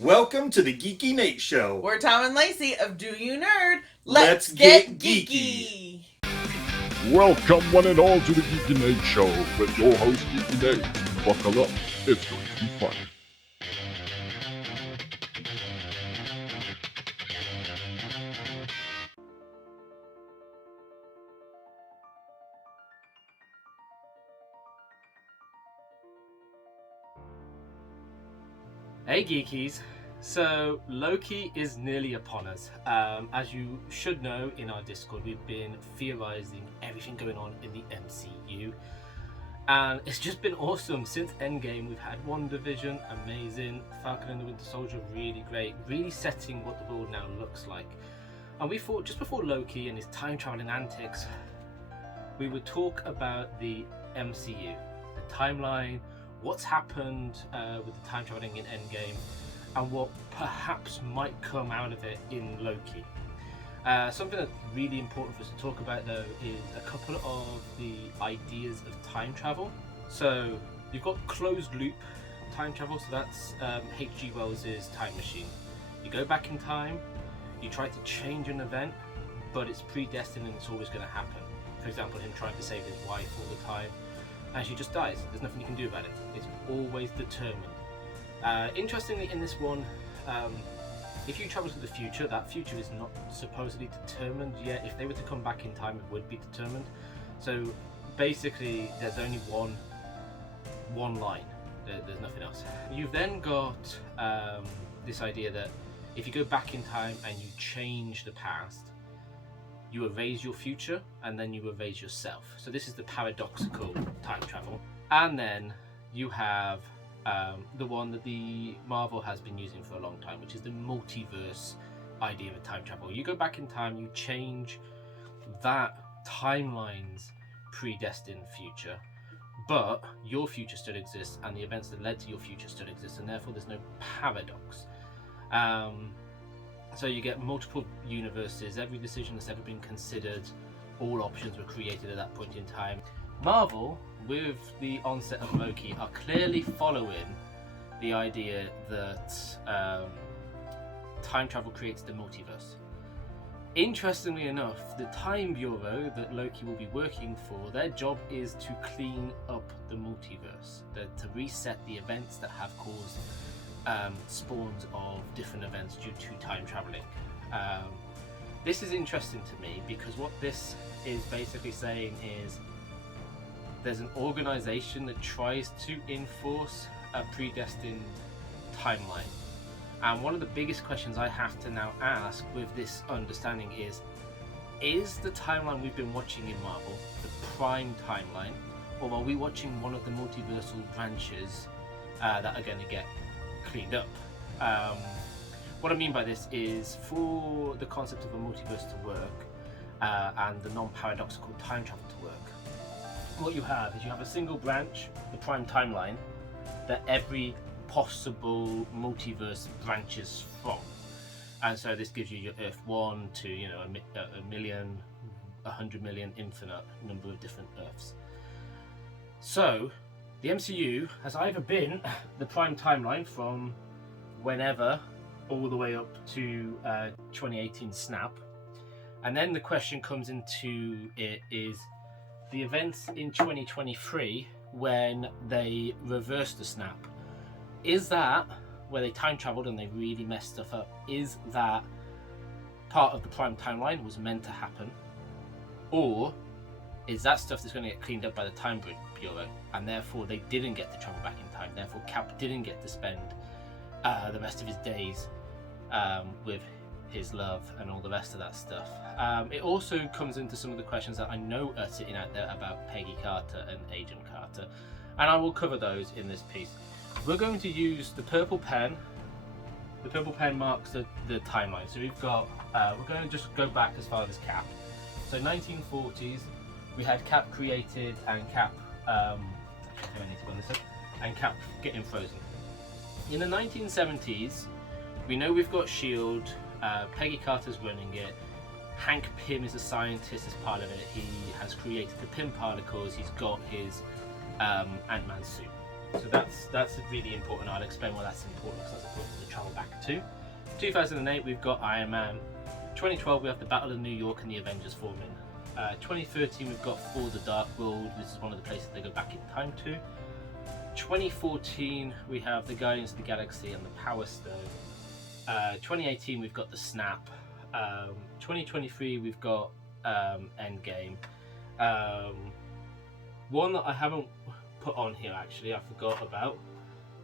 Welcome to the Geeky N8 Show. We're Tom and Lacey of Do You Nerd. Let's get geeky. Welcome one and all to the Geeky N8 Show with your host Geeky N8. Buckle up, it's going to be fun. Hey Geekies! So Loki is nearly upon us. As you should know, in our Discord we've been theorizing everything going on in the MCU, and it's just been awesome. Since Endgame we've had WandaVision, amazing, Falcon and the Winter Soldier, really great, really setting what the world now looks like. And we thought just before Loki and his time traveling antics, we would talk about the MCU, the timeline, what's happened with the time traveling in Endgame, and what perhaps might come out of it in Loki. Something that's really important for us to talk about though is a couple of the ideas of time travel. So you've got closed loop time travel, so that's H.G. Wells's time machine. You go back in time, you try to change an event, but it's predestined and it's always going to happen. For example, him trying to save his wife all the time, and she just dies. There's nothing you can do about it. It's always determined. Interestingly, in this one, if you travel to the future, that future is not supposedly determined yet. If they were to come back in time, it would be determined. So basically, there's only one line. There's nothing else. You've then got this idea that if you go back in time and you change the past, you erase your future and then you erase yourself. So this is the paradoxical time travel. And then you have the one that the Marvel has been using for a long time, which is the multiverse idea of time travel. You go back in time, you change that timeline's predestined future, but your future still exists and the events that led to your future still exist, and therefore there's no paradox. So you get multiple universes, every decision that's ever been considered, all options were created at that point in time. Marvel, with the onset of Loki, are clearly following the idea that time travel creates the multiverse. Interestingly enough, the Time Bureau that Loki will be working for, their job is to clean up the multiverse, to reset the events that have caused spawns of different events due to time traveling. This is interesting to me because what this is basically saying is there's an organization that tries to enforce a predestined timeline. And one of the biggest questions I have to now ask with this understanding is the timeline we've been watching in Marvel the prime timeline, or are we watching one of the multiversal branches that are going to get cleaned up? What I mean by this is, for the concept of a multiverse to work and the non-paradoxical time travel to work, what you have is you have a single branch, the prime timeline, that every possible multiverse branches from. And so this gives you your Earth 1 to a million, 100 million, infinite number of different Earths. So the MCU has either been the prime timeline from whenever all the way up to 2018 snap, and then the question comes into it is the events in 2023 when they reversed the snap. Is that where they time traveled and they really messed stuff up? Is that part of the prime timeline was meant to happen? Or is that stuff that's going to get cleaned up by the Time Bureau and therefore they didn't get to travel back in time, therefore Cap didn't get to spend the rest of his days with his love and all the rest of that stuff? It also comes into some of the questions that I know are sitting out there about Peggy Carter and Agent Carter, and I will cover those in this piece. We're going to use the purple pen. The purple pen marks the timeline. So we've got, we're going to just go back as far as Cap. So 1940s, we had Cap created and Cap, and Cap getting frozen. In the 1970s, we know we've got S.H.I.E.L.D., Peggy Carter's running it, Hank Pym is a scientist as part of it, he has created the Pym particles, he's got his Ant-Man suit. So that's really important. I'll explain why that's important because that's important to travel back 2. 2008, we've got Iron Man. 2012, we have the Battle of New York and the Avengers forming. 2013, we've got Thor: The Dark World. This is one of the places they go back in time to. 2014, we have the Guardians of the Galaxy and the Power Stone. 2018, we've got the Snap. 2023, we've got Endgame. One that I haven't put on here, actually, I forgot about.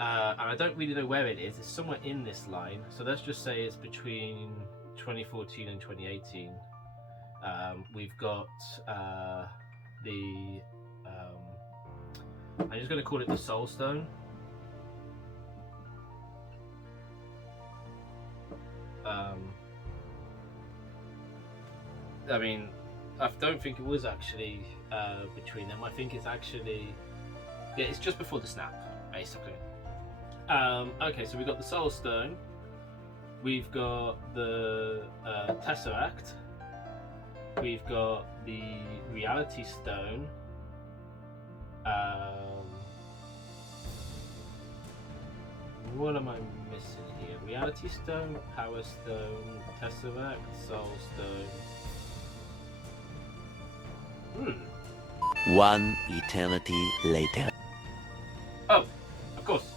And I don't really know where it is. It's somewhere in this line. So let's just say it's between 2014 and 2018. We've got the... I'm just going to call it the Soul Stone. I mean, I don't think it was actually between them. I think it's actually... Yeah, it's just before the Snap, basically. Okay, so we've got the Soul Stone. We've got the Tesseract. We've got the Reality Stone. What am I missing here? Reality Stone, Power Stone, Tesseract, Soul Stone. One eternity later. Oh, of course.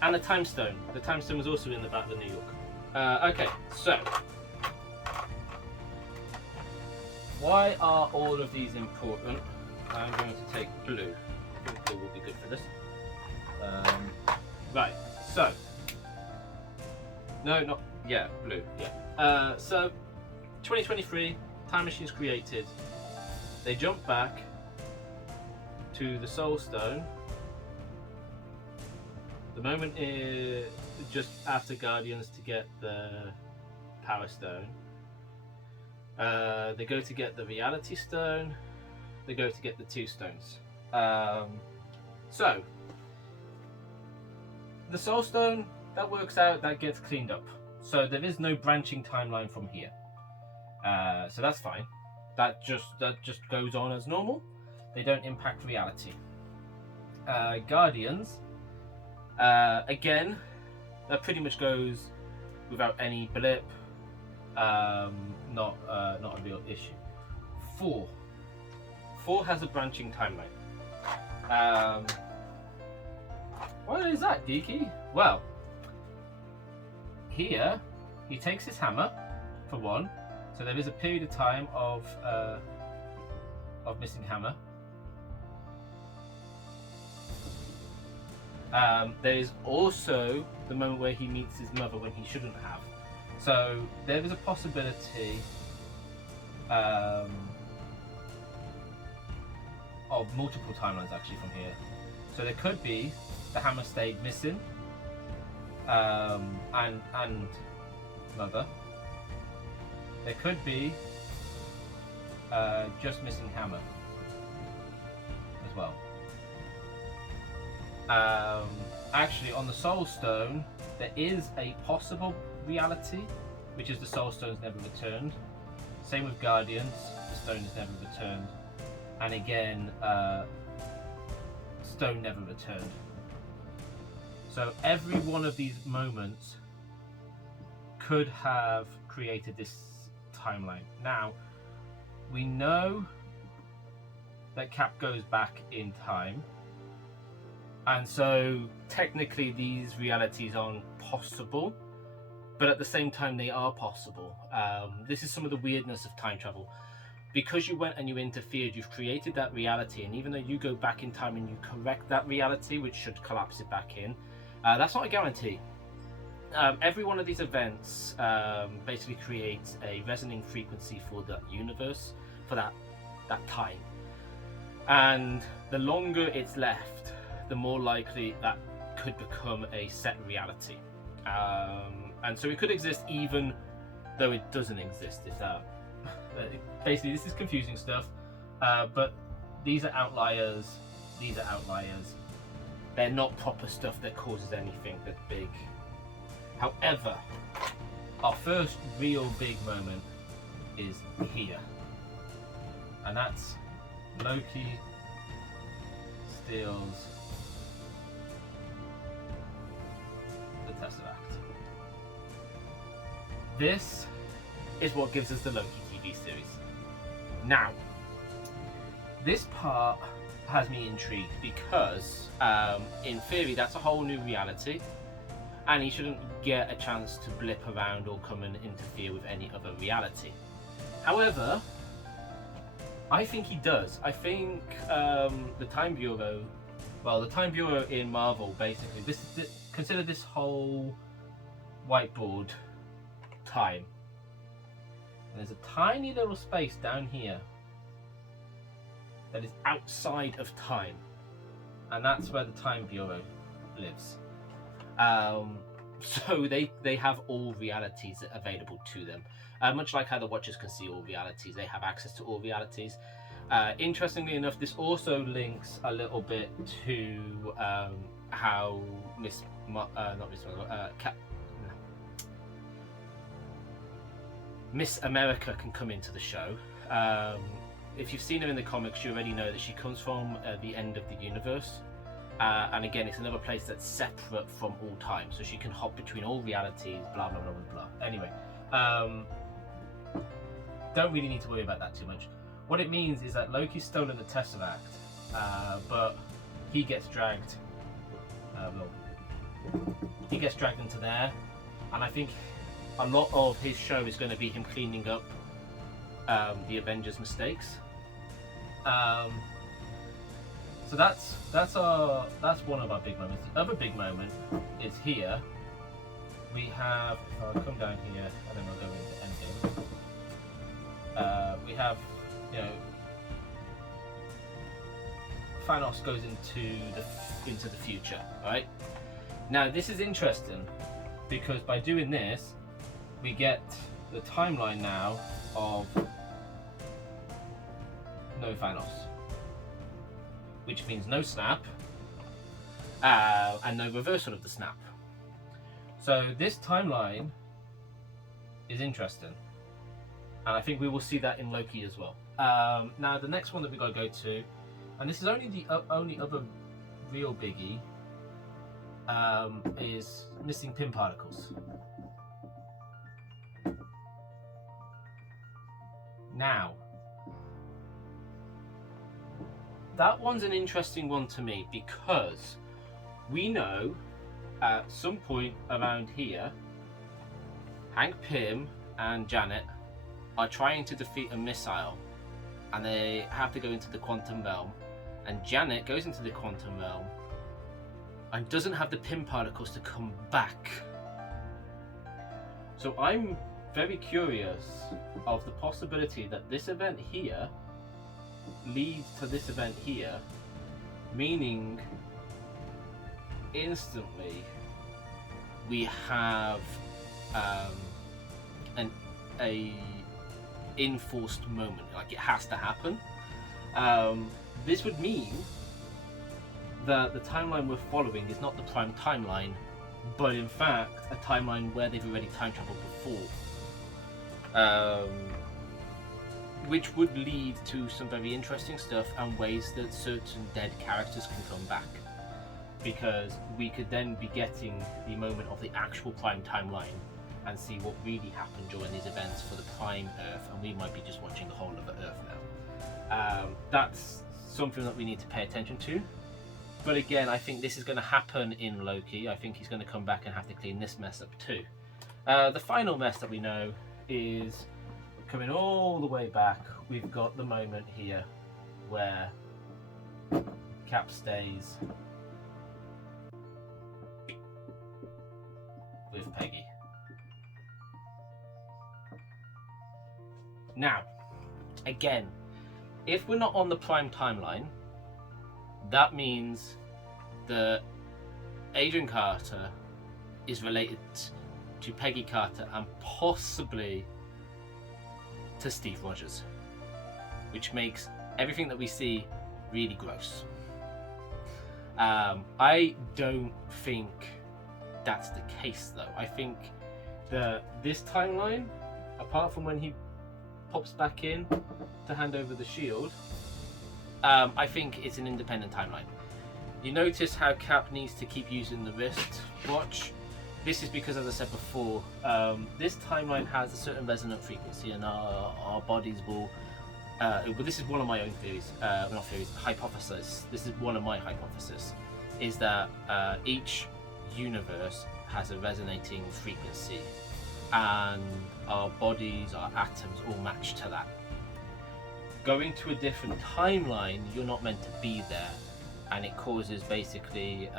And the Time Stone. The Time Stone was also in the Battle of New York. Okay, so why are all of these important? I'm going to take blue. I think blue will be good for this. Right, so no, not yeah, blue. Yeah. So 2023, Time Machine's created. They jump back to the Soul Stone. The moment is just after Guardians to get the Power Stone. They go to get the Reality Stone. They go to get the 2 stones. So the Soul Stone, that works out, that gets cleaned up. So there is no branching timeline from here. So that's fine. That just goes on as normal. They don't impact reality. Guardians, again, that pretty much goes without any blip. Not a real issue. 4 has a branching timeline. What is that, Geeky? Well, here he takes his hammer for one, so there is a period of time of missing hammer. There is also the moment where he meets his mother when he shouldn't have. So there is a possibility of multiple timelines actually from here. So there could be the hammer stayed missing, and mother. There could be just missing hammer as well. Actually, on the Soul Stone, there is a possible reality, which is the Soul Stone's never returned. Same with Guardians, the stone is never returned. And again, stone never returned. So every one of these moments could have created this timeline. Now, we know that Cap goes back in time, and so technically these realities aren't possible, but at the same time they are possible. This is some of the weirdness of time travel. Because you went and you interfered, you've created that reality, and even though you go back in time and you correct that reality, which should collapse it back in, that's not a guarantee. Every one of these events basically creates a resonating frequency for that universe, for that time. And the longer it's left, the more likely that could become a set reality. And so it could exist even though it doesn't exist, if that... Basically, this is confusing stuff, but these are outliers. These are outliers. They're not proper stuff that causes anything that big. However, our first real big moment is here, and that's Loki steals the Tesseract. this is what gives us the Loki TV series. Now, this part has me intrigued because, in theory, that's a whole new reality, and he shouldn't get a chance to blip around or come and interfere with any other reality. However, I think he does. I think the Time Bureau, well, the Time Bureau in Marvel, basically, consider this whole whiteboard time. And there's a tiny little space down here that is outside of time, and that's where the Time Bureau lives. So they have all realities available to them, much like how the Watchers can see all realities. They have access to all realities. Interestingly enough, this also links a little bit to how Miss America can come into the show. If you've seen her in the comics, you already know that she comes from the end of the universe. And again, it's another place that's separate from all time, so she can hop between all realities, blah blah blah blah blah. Anyway, don't really need to worry about that too much. What it means is that Loki's stolen the Tesseract, but he gets dragged. He gets dragged into there, and I think a lot of his show is going to be him cleaning up the Avengers' mistakes. So that's one of our big moments. The other big moment is here. We have, if I come down here and then we'll go into endgame. We have, you know, Thanos goes into the future, right? Now this is interesting because by doing this, we get the timeline now of no Thanos, which means no snap, and no reversal of the snap. So this timeline is interesting, and I think we will see that in Loki as well. Now the next one that we got to go to, and this is only the only other real biggie, is missing pin particles. Now, that one's an interesting one to me because we know at some point around here, Hank Pym and Janet are trying to defeat a missile, and they have to go into the quantum realm, and Janet goes into the quantum realm and doesn't have the pin particles to come back. So I'm very curious of the possibility that this event here leads to this event here, meaning instantly we have a enforced moment, like it has to happen. This would mean that the timeline we're following is not the prime timeline, but in fact a timeline where they've already time traveled before. Which would lead to some very interesting stuff and ways that certain dead characters can come back. Because we could then be getting the moment of the actual prime timeline and see what really happened during these events for the prime Earth, and we might be just watching the whole of the Earth now. That's something that we need to pay attention to. But again, I think this is going to happen in Loki. I think he's going to come back and have to clean this mess up too. The final mess that we know is coming all the way back. We've got the moment here where Cap stays with Peggy. Now, again, if we're not on the prime timeline, that means that Agent Carter is related to Peggy Carter and possibly to Steve Rogers, which makes everything that we see really gross. I don't think that's the case though. I think that this timeline, apart from when he pops back in to hand over the shield, I think it's an independent timeline. You notice how Cap needs to keep using the wrist watch. This is because, as I said before, this timeline has a certain resonant frequency, and our bodies will. But this is one of my own theories, not theories, hypothesis. This is one of my hypotheses, is that each universe has a resonating frequency, and our bodies, our atoms, all match to that. Going to a different timeline, you're not meant to be there, and it causes basically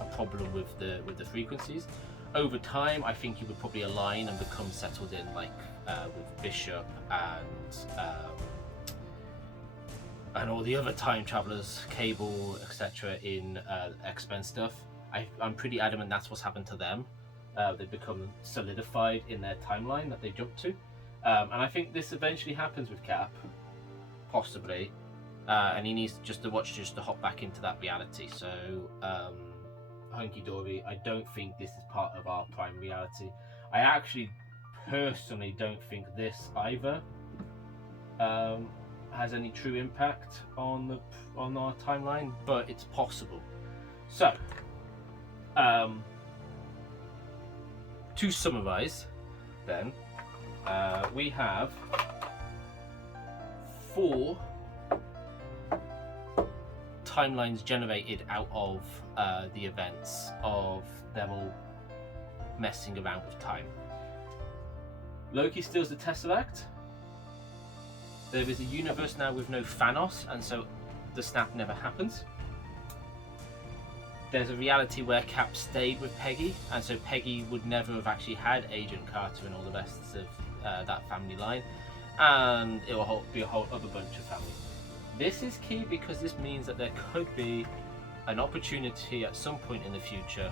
a problem with the frequencies. Over time, I think you would probably align and become settled in, like with Bishop and all the other time travelers, Cable, etc. in X-Men stuff. I'm pretty adamant that's what's happened to them. They've become solidified in their timeline that they jumped to, and I think this eventually happens with Cap, possibly, and he needs just to hop back into that reality. So. Hunky dory. I don't think this is part of our prime reality. I actually personally don't think this either has any true impact on our timeline, but it's possible. So to summarize, then we have 4 timelines generated out of the events of them all messing around with time. Loki steals the Tesseract. There is a universe now with no Thanos, and so the snap never happens. There's a reality where Cap stayed with Peggy, and so Peggy would never have actually had Agent Carter and all the rest of that family line, and it will be a whole other bunch of family. This is key because this means that there could be an opportunity at some point in the future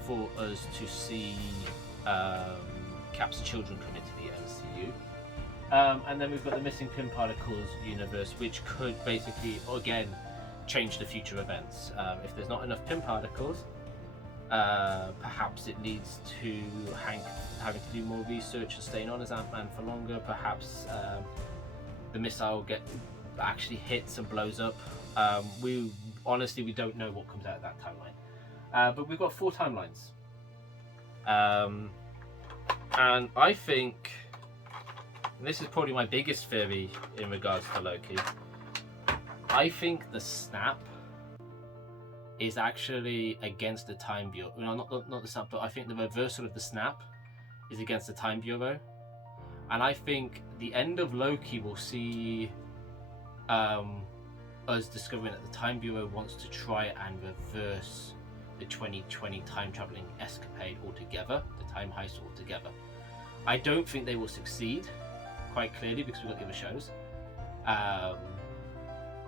for us to see Cap's children come into the MCU. And then we've got the missing Pym Particles universe, which could basically, again, change the future events. If there's not enough Pym Particles, perhaps it leads to Hank having to do more research and staying on as Ant-Man for longer. Perhaps the missile actually hits and blows up. We don't know what comes out of that timeline, but we've got 4 timelines, and I think this is probably my biggest theory in regards to Loki. I think the snap is actually against the Time Bureau. No, not the snap, but I think the reversal of the snap is against the Time Bureau, and I think the end of Loki will see us discovering that the Time Bureau wants to try and reverse the 2020 time traveling escapade altogether, the time heist altogether. I don't think they will succeed, quite clearly, because we've got the other shows.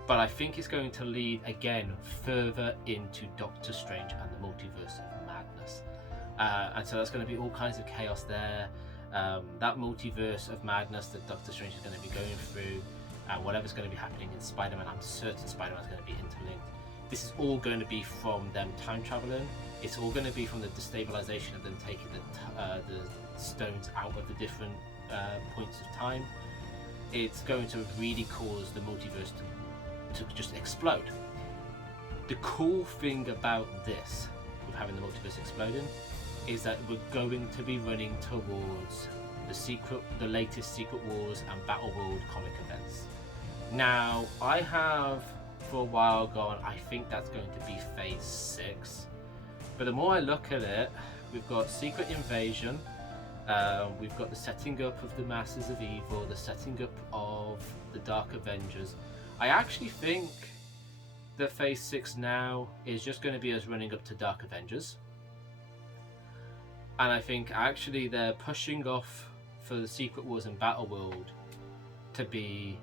But I think it's going to lead again further into Doctor Strange and the Multiverse of Madness, and so there's going to be all kinds of chaos there. That Multiverse of Madness that Doctor Strange is going to be going through. Whatever's going to be happening in Spider-Man, I'm certain Spider-Man's going to be interlinked. This is all going to be from them time traveling. It's all going to be from the destabilization of them taking the stones out of the different points of time. It's going to really cause the multiverse to just explode. The cool thing about this, with having the multiverse exploding, is that we're going to be running towards the latest Secret Wars and Battle World comic events. Now, I have for a while gone, I think that's going to be Phase 6. But the more I look at it, we've got Secret Invasion, we've got the setting up of the Masters of Evil, the setting up of the Dark Avengers. I actually think that Phase 6 now is just going to be us running up to Dark Avengers. And I think actually they're pushing off for the Secret Wars and Battle World to be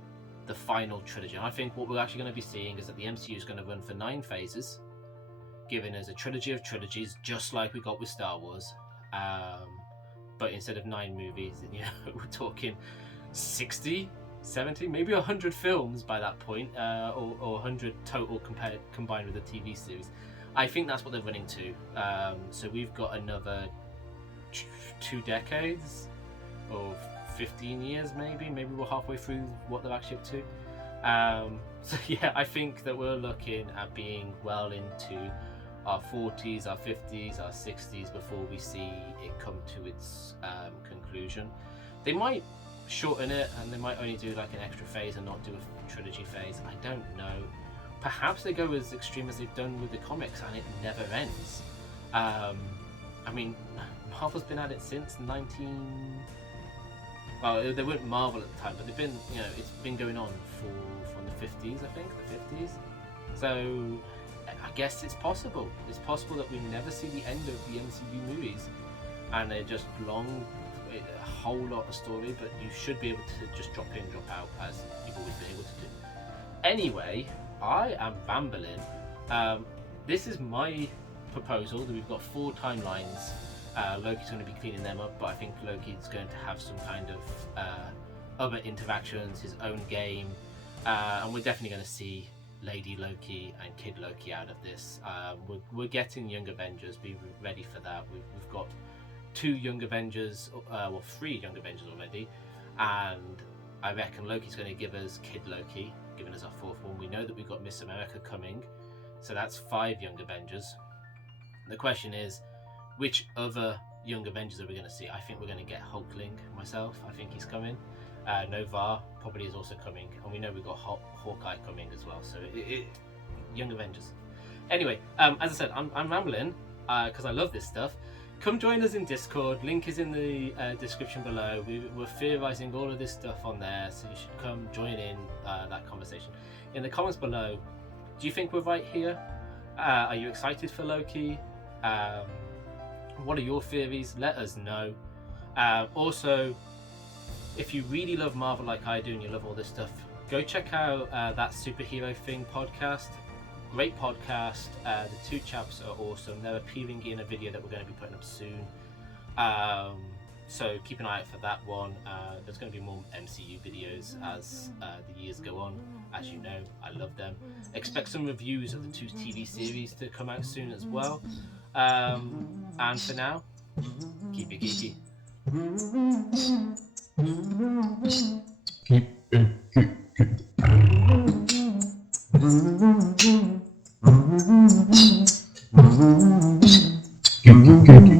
the final trilogy. And I think what we're actually going to be seeing is that the MCU is going to run for 9 phases, giving us a trilogy of trilogies, just like we got with Star Wars. But instead of 9 movies, we're talking 60, 70, maybe 100 films by that point, or 100 total combined with the TV series. I think that's what they're running to. So we've got another 2 decades, or 15 years maybe we're halfway through what they're actually up to. So yeah, I think that we're looking at being well into our 40s, our 50s, our 60s before we see it come to its conclusion. They might shorten it, and they might only do like an extra phase and not do a trilogy phase. I don't know. Perhaps they go as extreme as they've done with the comics, and it never ends. I mean, Marvel's been at it since well, they weren't Marvel at the time, but they've been, it's been going on from the 50s, I think, the 50s. So I guess it's possible. It's possible that we never see the end of the MCU movies, and they're just long, a whole lot of story, but you should be able to just drop in, drop out, as you've always been able to do. Anyway, I am rambling. This is my proposal that we've got 4 timelines. Loki's going to be cleaning them up, but I think Loki's going to have some kind of other interactions, his own game, and we're definitely going to see Lady Loki and Kid Loki out of this. We're getting Young Avengers. Be ready for that. We've got 2 Young Avengers, 3 Young Avengers already, and I reckon Loki's going to give us Kid Loki, giving us our 4th one. We know that we've got Miss America coming, so that's 5 Young Avengers. The question is, which other Young Avengers are we going to see? I think we're going to get Hulkling myself. I think he's coming. Nova probably is also coming, and we know we've got Hawkeye coming as well. So Young Avengers. Anyway, as I said, I'm rambling because I love this stuff. Come join us in Discord. Link is in the description below. We're theorizing all of this stuff on there, so you should come join in that conversation. In the comments below, do you think we're right here? Are you excited for Loki? What are your theories? Let us know. Also, if you really love Marvel like I do and you love all this stuff, go check out that Superhero Thing podcast. Great podcast. The 2 chaps are awesome. They're appearing in a video that we're going to be putting up soon. So keep an eye out for that one. There's going to be more MCU videos as the years go on. As you know, I love them. Expect some reviews of the 2 TV series to come out soon as well. And for now, keep it geeky. Keep it geeky.